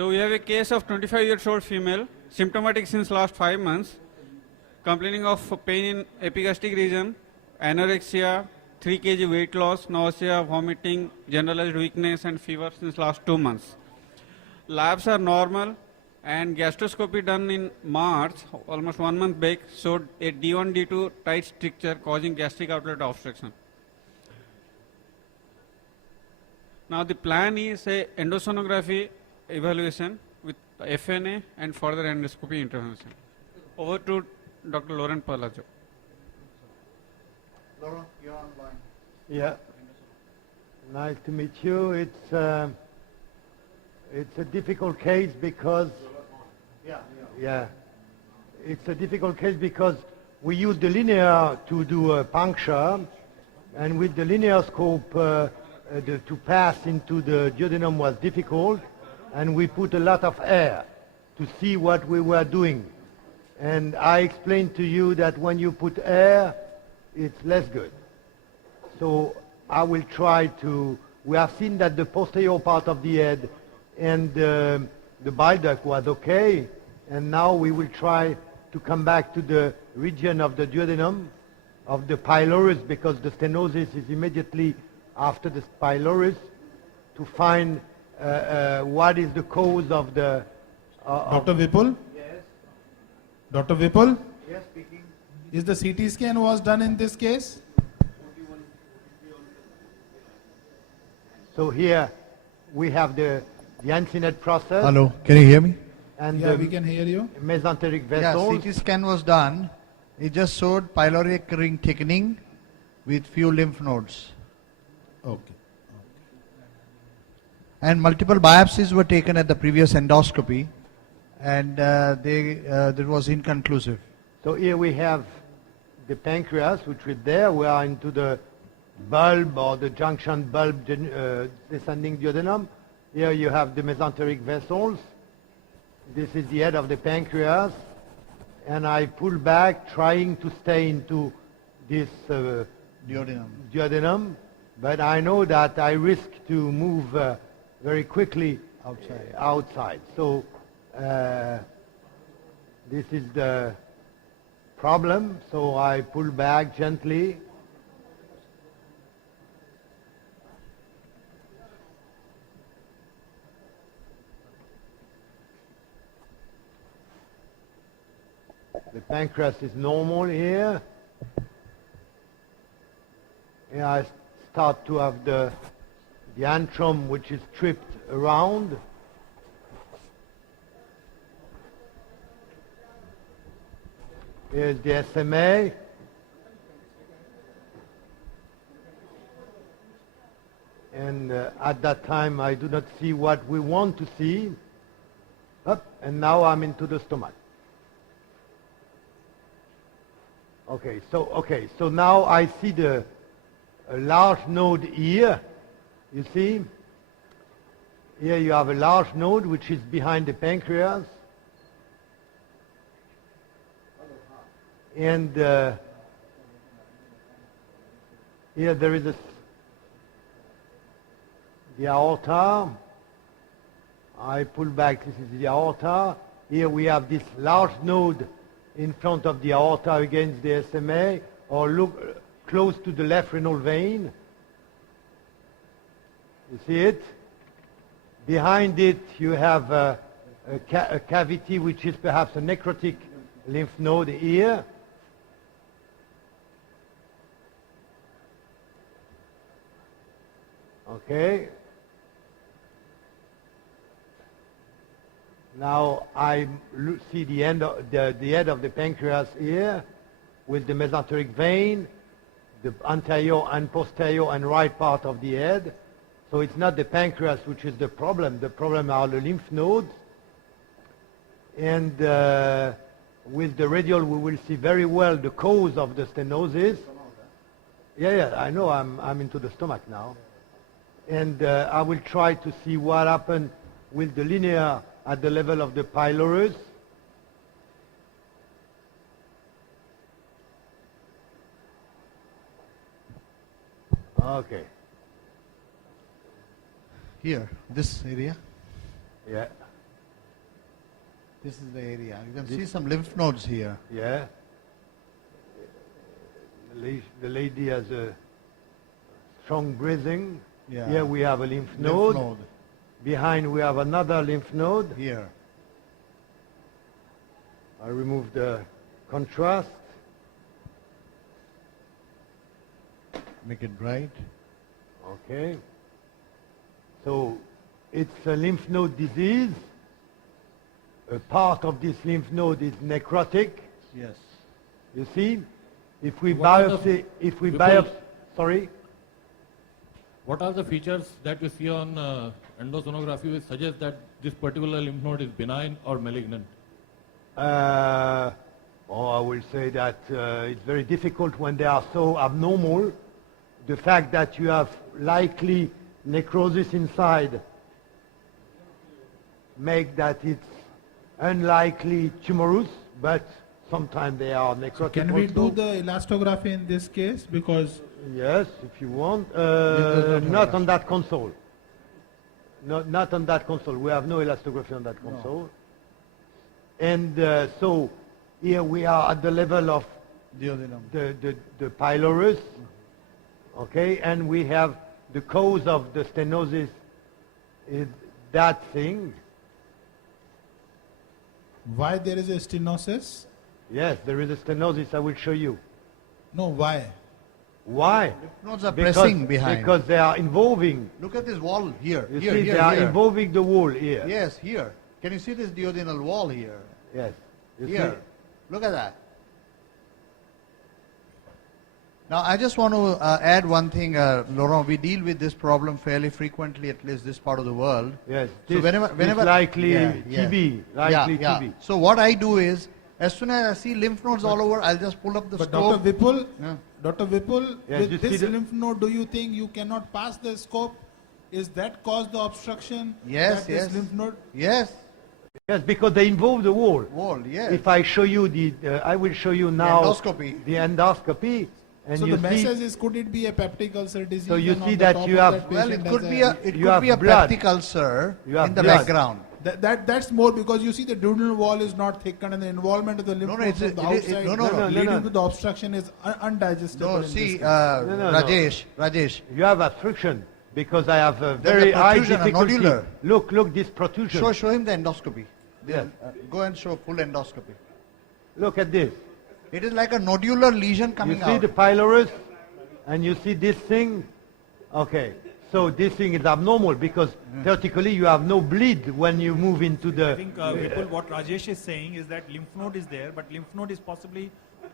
So we have a case of 25-year-old female, symptomatic since last 5 months, complaining of pain in epigastric region, anorexia, 3 kg weight loss, nausea, vomiting, generalized weakness and fever since last 2 months. Labs are normal and gastroscopy done in March, almost 1 month back, showed a D1, D2 tight stricture causing gastric outlet obstruction. Now the plan is a endosonography evaluation with FNA and further endoscopy intervention. Over to Dr. Laurent Palazzo. Laurent, you're online. Yeah. Nice to meet you. It's a difficult case because it's a difficult case because we use the linear to do a puncture, and with the linear scope to pass into the duodenum was difficult, and we put a lot of air to see what we were doing. And I explained to you that when you put air, it's less good. So I will try to, we have seen that the posterior part of the head and the bile duct was okay, and now we will try to come back to the region of the duodenum, of the pylorus, because the stenosis is immediately after the pylorus, to find what is the cause of the... Dr. Vipul? Yes. Dr. Vipul? Yes, speaking. Is the CT scan was done in this case? So here we have the Yansinet process. Hello, can you hear me? And Yeah, the we can hear you. mesenteric Yeah, vessels. CT scan was done. It just showed pyloric ring thickening with few lymph nodes. Okay. And multiple biopsies were taken at the previous endoscopy, and that was inconclusive. So here we have the pancreas, which is there. We are into the bulb or the junction bulb descending duodenum. Here you have the mesenteric vessels. This is the head of the pancreas. And I pull back, trying to stay into this duodenum. But I know that I risk to move very quickly outside. So this is the problem. So I pull back gently. The pancreas is normal here. Here I start to have the antrum, which is stripped around. Here's the SMA. And at that time I do not see what we want to see. Up, and now I'm into the stomach. Okay, so now I see a large node here. You see? Here you have a large node which is behind the pancreas. And here there is the aorta. I pull back, this is the aorta. Here we have this large node in front of the aorta against the SMA, or look close to the left renal vein. You see it? Behind it you have a cavity which is perhaps a necrotic lymph node here. Okay. Now I see the end of the head of the pancreas here, with the mesenteric vein, the anterior and posterior and right part of the head. So it's not the pancreas which is the problem. The problem are the lymph nodes. And with the radial we will see very well the cause of the stenosis. Yeah, I know I'm into the stomach now. And I will try to see what happened with the linear at the level of the pylorus. Okay. Here, this area. Yeah. This is the area. You can see some lymph nodes here. Yeah. The lady has a strong breathing. Yeah. Here we have a lymph Lymph node. node Behind we have another lymph node. here. I remove the contrast. Make it bright. Okay. So it's a lymph node disease. A part of this lymph node is necrotic. Yes. You see, if we What are the- biopsy, if we before- biopsy, sorry, What are the features that we see on endosonography which suggest that this particular lymph node is benign or malignant? I will say that it's very difficult when they are so abnormal. The fact that you have likely necrosis inside make that it's unlikely tumorous, but sometimes they are necrotic Can we also. do the elastography in this case? Because Yes, if you want. does not Not have on that console. Not on that console. We have no elastography on that console. And so here we are at the level of Duodenum. the pylorus. Okay, and we have the cause of the stenosis is that thing. why there is a stenosis? Yes, there is a stenosis. I will show you. No, why? Why? Lymph nodes are pressing behind. Because they are involving. Look at this wall here. You here, see, here, they are here. involving the wall here. Yes, here. Can you see this duodenal wall here? Yes. You Here. see? Look at that. Now, I just want to add one thing, Laurent. We deal with this problem fairly frequently, at least this part of the world. Yes. So This whenever is likely Yeah, yeah. TB. Likely yeah, TB. yeah. So what I do is, as soon as I see lymph nodes all over, I'll just pull up the But scope. Dr. Vipul, Yeah. Dr. Vipul, Yes, you with see this the- lymph node, do you think you cannot pass the scope? Is that cause the obstruction? Yes, that this yes. lymph node? Yes, Yes, because they involve the wall. wall, yes. If I show you I will show you now endoscopy. the endoscopy, and So you the see, message is, could it be a peptic ulcer disease? So you and see on the that top you of have- that Well, it patient could has be a You have peptic blood. ulcer You have in the blood. background. That's more because you see the duodenal wall is not thickened and the involvement of the lymph No, nodes it's from the a- it- outside no, no, no, leading no. to the obstruction is undigestible. No, in this see, case. no. Rajesh, you have obstruction because I have a There's very a high protrusion, a difficulty. nodular. Look, this protrusion. show him the endoscopy. Yes. Go and show full endoscopy. Look at this. It is like a nodular lesion You coming see out. the pylorus, and you see this thing. Okay, so this thing is abnormal because theoretically you have no bleed when you move into the. I think Vipul, what Rajesh is saying is that lymph node is there, but lymph node is possibly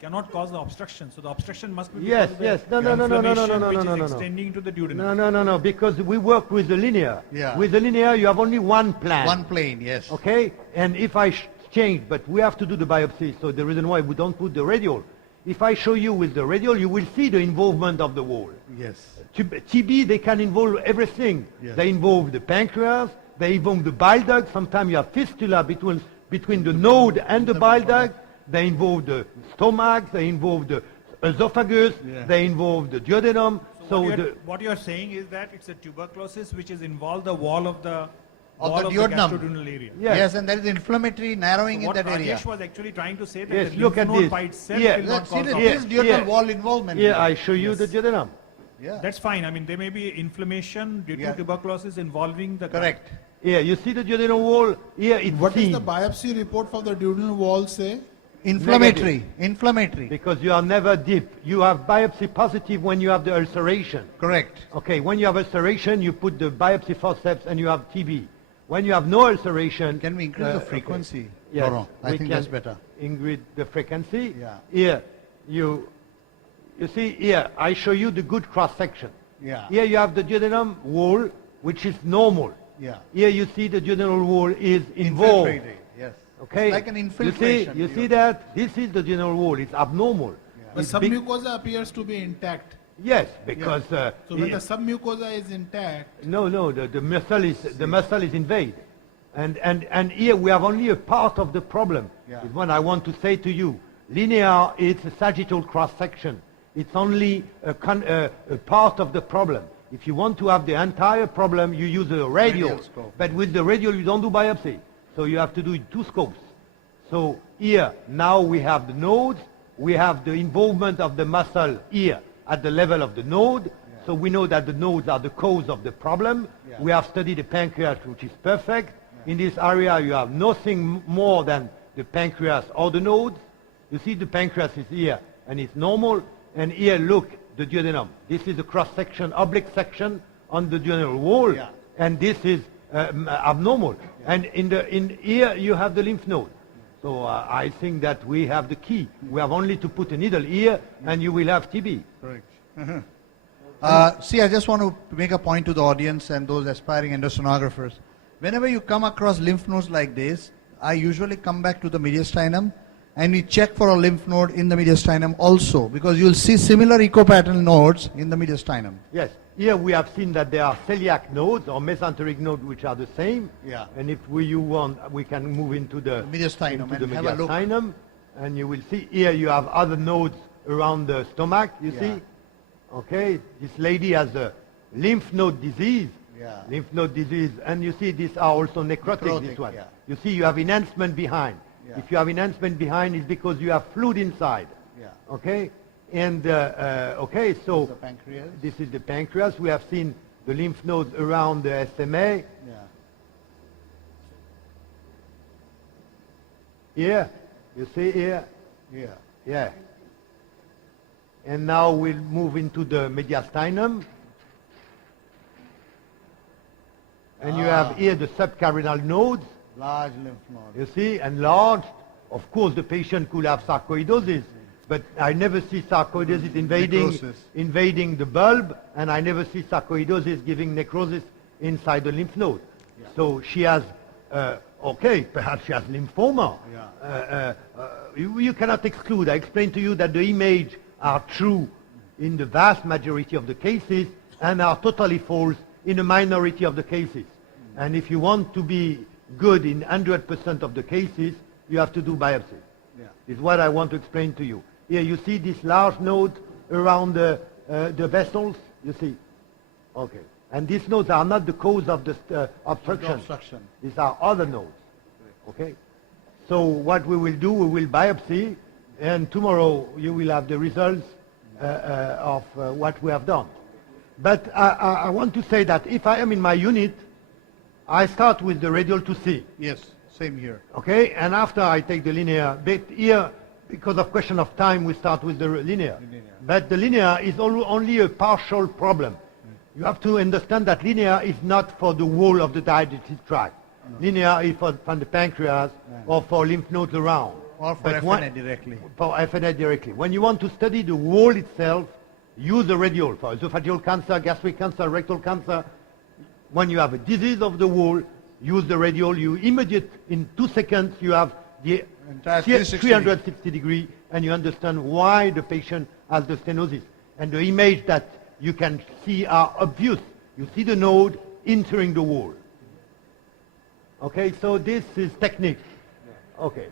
cannot cause the obstruction. So the obstruction must be Yes, because of the yes. No, inflammation no, which no, is no. extending into the duodenum. No, because we work with the linear. Yeah. With the linear, you have only one plan. One plane, yes. Okay, and if I change, but we have to do the biopsy, so the reason why we don't put the radial. If I show you with the radial, you will see the involvement of the wall. Yes. TB, they can involve everything. Yes. They involve the pancreas, they involve the bile duct. Sometimes you have fistula between the node and the bile duct. They involve the stomach, they involve the esophagus, Yeah. they involve the duodenum. So So what you are saying is that it's a tuberculosis which is involved the wall of the Of wall the of duodenum. the gastroduodenal area. Yes. Yes, and there is inflammatory narrowing So what in that area. Rajesh was actually trying to say that Yes, the look lymph at node this. by itself Here. will not See, cause this the Here. is duodenal Here. wall involvement. here I show you the duodenum. Yeah. That's fine. I mean, there may be inflammation due Yeah. to tuberculosis involving the gut. Correct. Here, you see the duodenal wall? Here it's What does seen. the biopsy report for the duodenal wall say? Inflammatory. Inflammatory. Because you are never deep. You have biopsy positive when you have the ulceration. Correct. Okay, when you have ulceration, you put the biopsy forceps and you have TB. When you have no ulceration... Can we increase the okay. frequency? Yes, Laurent? I we think can that's better. increase the frequency. Yeah. Here, you see here, I show you the good cross-section. Yeah. Here you have the duodenum wall, which is normal. Yeah. Here you see the duodenal wall is involved. Infiltrating. Yes. Okay? It's like an infiltration. You see that? This is the duodenal wall. It's abnormal. The It's big- submucosa appears to be intact. Yes, because So when here- the submucosa is intact, no, the muscle is invade, and here we have only a part of the problem. Yeah. Is what I want to say to you. Linear, it's a sagittal cross section. It's only a part of the problem. If you want to have the entire problem, you use a radial. Radial scope. But with the radial, you don't do biopsy. So you have to do two scopes. So here, now we have the nodes, we have the involvement of the muscle here at the level of the node. So we know that the nodes are the cause of the problem. We have studied the pancreas, which is perfect. In this area, you have nothing more than the pancreas or the nodes. You see the pancreas is here, and it's normal. And here, look, the duodenum. This is a cross-section, oblique section on the duodenal wall. And this is abnormal. And in here, you have the lymph node. So I think that we have the key. We have only to put a needle here, and you will have TB. Correct. See, I just want to make a point to the audience and those aspiring endosonographers. Whenever you come across lymph nodes like this, I usually come back to the mediastinum and we check for a lymph node in the mediastinum also, because you'll see similar echo-pattern nodes in the mediastinum. Yes. Here we have seen that there are celiac nodes or mesenteric nodes which are the same. Yeah. And if you want, we can move into the Mediastinum into and the have a look. mediastinum, and you will see here you have other nodes around the stomach. You see, okay. This lady has a lymph node disease. Yeah. Lymph node disease, and you see these are also necrotic. This one. Yeah. You see, you have enhancement behind. Yeah. If you have enhancement behind, it's because you have fluid inside. Yeah. Okay. And okay, so The pancreas. this is the pancreas. We have seen the lymph nodes around the SMA. Yeah. Here, you see here? Yeah. Yeah. And now we'll move into the mediastinum. And you have here the subcarinal nodes, Large lymph node. you see, enlarged. Of course, the patient could have sarcoidosis, but I never see sarcoidosis Necrosis. invading the bulb, and I never see sarcoidosis giving necrosis inside the lymph node. So she has, okay, perhaps she has lymphoma. You cannot exclude. I explained to you that the images are true in the vast majority of the cases and are totally false in a minority of the cases. And if you want to be good in 100% of the cases, you have to do biopsy. Is what I want to explain to you. Here you see this large node around the vessels, you see. Okay. And these nodes are not the cause of the obstruction. These are other nodes. Okay. So what we will do, we will biopsy, and tomorrow you will have the results of what we have done. But I want to say that if I am in my unit, I start with the radial to see. Yes, same here. Okay, and after I take the linear, but here, because of question of time, we start with the linear. But the linear is only a partial problem. You have to understand that linear is not for the whole of the digestive tract. Linear is for the pancreas or for lymph nodes around. Or for But FNA directly. For FNA directly. When you want to study the wall itself, use the radial. For esophageal cancer, gastric cancer, rectal cancer, when you have a disease of the wall, use the radial. You in 2 seconds, you have the Entire 360 degree, and you understand why the patient has the stenosis. And the image that you can see are obvious. You see the node entering the wall. Okay, so this is technique. Okay.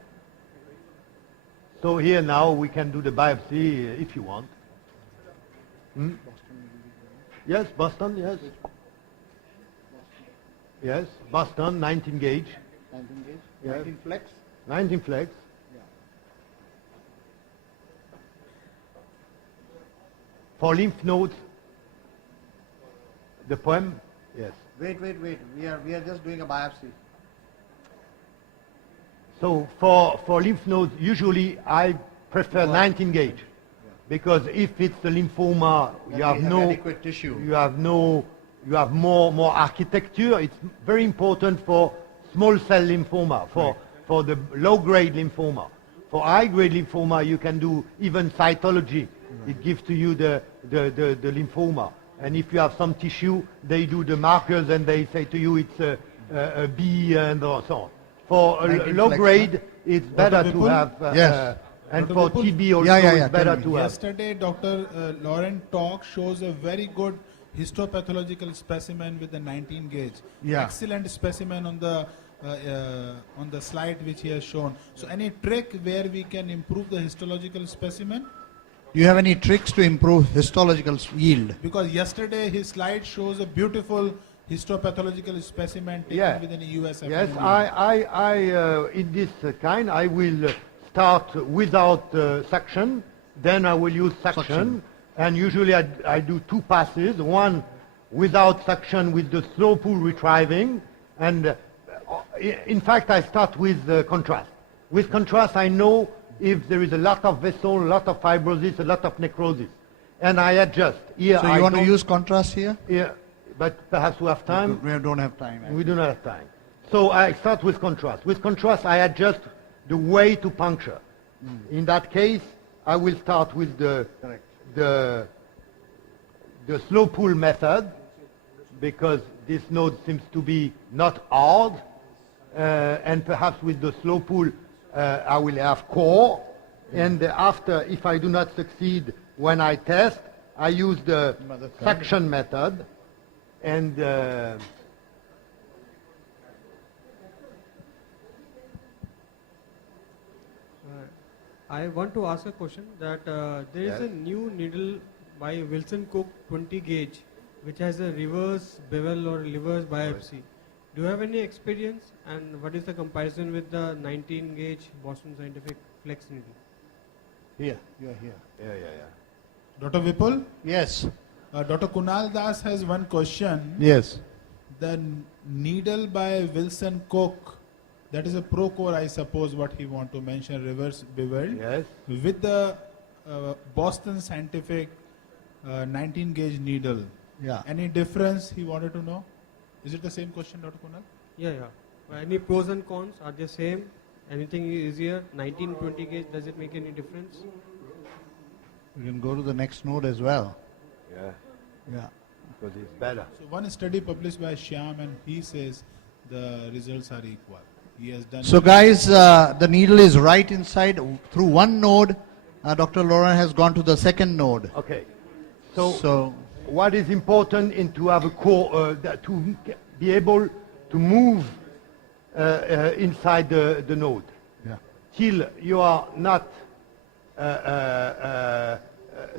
So here now we can do the biopsy if you want. Yes, Boston, yes. Yes, Boston, 19 gauge. 19 gauge? Yeah. 19 flex? 19 flex. For lymph nodes, the poem, yes. Wait. We are just doing a biopsy. So for lymph nodes, usually I prefer 19 gauge. Because if it's a lymphoma, Then you have we have no adequate tissue. You have more architecture. It's very important for small cell lymphoma, for the low grade lymphoma. For high grade lymphoma, you can do even cytology. It gives to you the lymphoma. And if you have some tissue, they do the markers and they say to you it's a B and so on. For a low grade, it's better to have. Yes. And Dr. for Vipul? TB also, it's better to have. Yesterday, Dr. Laurent talk shows a very good histopathological specimen with the 19 gauge. Yeah. Excellent specimen on the slide which he has shown. So any trick where we can improve the histological specimen? Do you have any tricks to improve histological yield? Because yesterday his slide shows a beautiful histopathological specimen taken Yeah. with an EUS-FNA Yes, needle. in this kind, I will start without suction, then I will use suction, and usually I do two passes, one without suction with the slow pull retrieving, and in fact I start with contrast. With contrast I know if there is a lot of vessel, a lot of fibrosis, a lot of necrosis, and I adjust. Here So you want to use contrast here? Yeah, but perhaps we have time. We don't have time. We do not have time. So I start with contrast. With contrast, I adjust the way to puncture. In that case, I will start with the slow pull method, because this node seems to be not hard, and perhaps with the slow pull, I will have core, and after, if I do not succeed when I test, I use the suction method, and I want to ask a question that there is a new needle by Wilson Cook 20 gauge which has a reverse bevel or reverse biopsy. Do you have any experience, and what is the comparison with the 19 gauge Boston Scientific flex needle? Here, you are here. yeah. Dr. Vipul, Yes. Dr. Kunal Das has one question. Yes. The needle by Wilson Cook, that is a Procore, I suppose, what he want to mention, reverse beveled. Yes. With the Boston Scientific 19 gauge needle. Yeah. Any difference he wanted to know? Is it the same question, Dr. Kunal? Yeah. Any pros and cons? Are they same? Anything easier? 19, 20 gauge, does it make any difference? We can go to the next node as well. Yeah, Yeah. because it's better. So one study published by Shyam, and he says the results are equal. He has done. So guys, the needle is right inside through one node. Dr. Laurent has gone to the second node. Okay. So What is important is to have a core, to be able to move inside the node. yeah. Till you are not,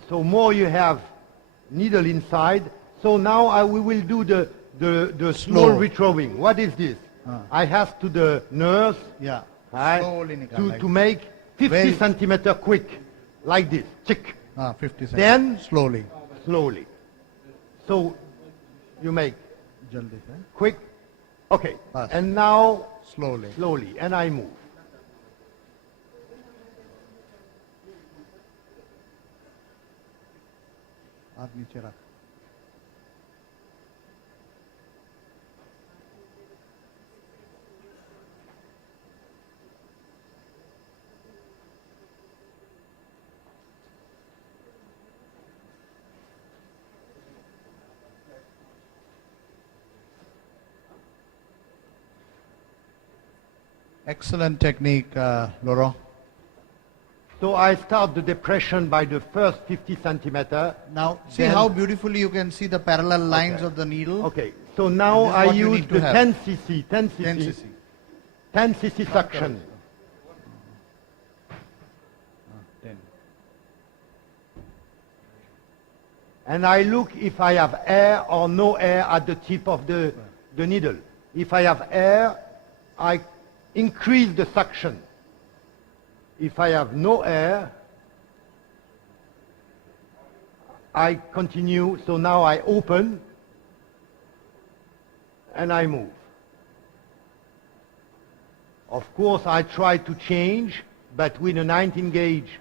so more you have needle inside. So now we will do the small Slow. retrowing. What is this? I have to the nurse Yeah. right, Slowly, Nikhil, like to make 50 Very- centimeter quick, like this, check, 50 seconds. Then- slowly. slowly. So you make Jaldi, eh? quick, okay, Fast. and now Slowly. slowly, and I move. हाथ नीचे रख. Excellent technique, Laurent. So I start the depression by the first 50 centimeter. Now, see Then- how beautifully you can see the parallel lines Okay. of the needle. Okay, so now This is I what you use need to the have. 10 cc, 10 cc, 10 cc. 10 cc suction. 10. And I look if I have air or no air at the tip of the needle. If I have air, I increase the suction. If I have no air, I continue. So now I open and I move. Of course, I try to change, but with a 19 gauge,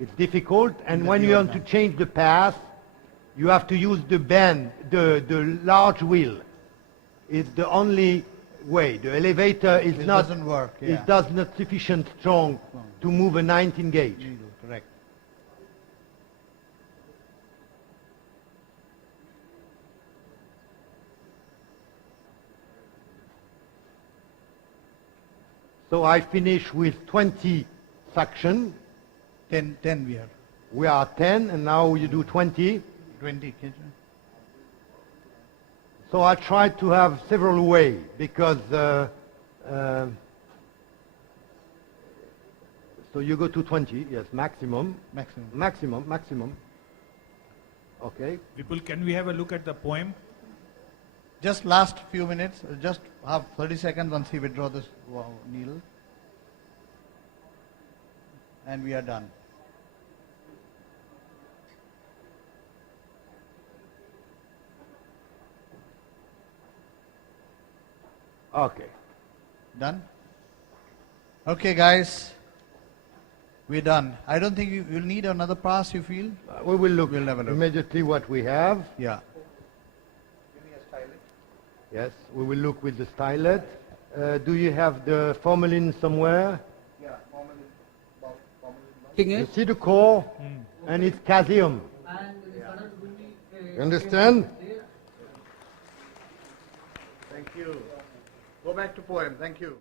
it's difficult. And when you want to change the path, you have to use the bend, the large wheel. It's the only way. The elevator is It not, doesn't work, yeah. it does not sufficient strong to move a 19 gauge. Needle, correct. So I finish with 20 suction. 10 we are. We are 10, and now you do 20. 20 kg. So I try to have several ways, because so you go to 20, yes, maximum, Maximum. okay. Vipul, can we have a look at the poem? Just last few minutes, just have 30 seconds once he withdraw this needle. And we are done. Okay. Done? Okay, guys. We're done. I don't think you'll need another pass, you feel? We will look We'll have a look. immediately what we have. Yeah. Yes, we will look with the stylet. Do you have the formalin somewhere? You see the core, and it's calcium. You understand? Thank you. Go back to poem. Thank you.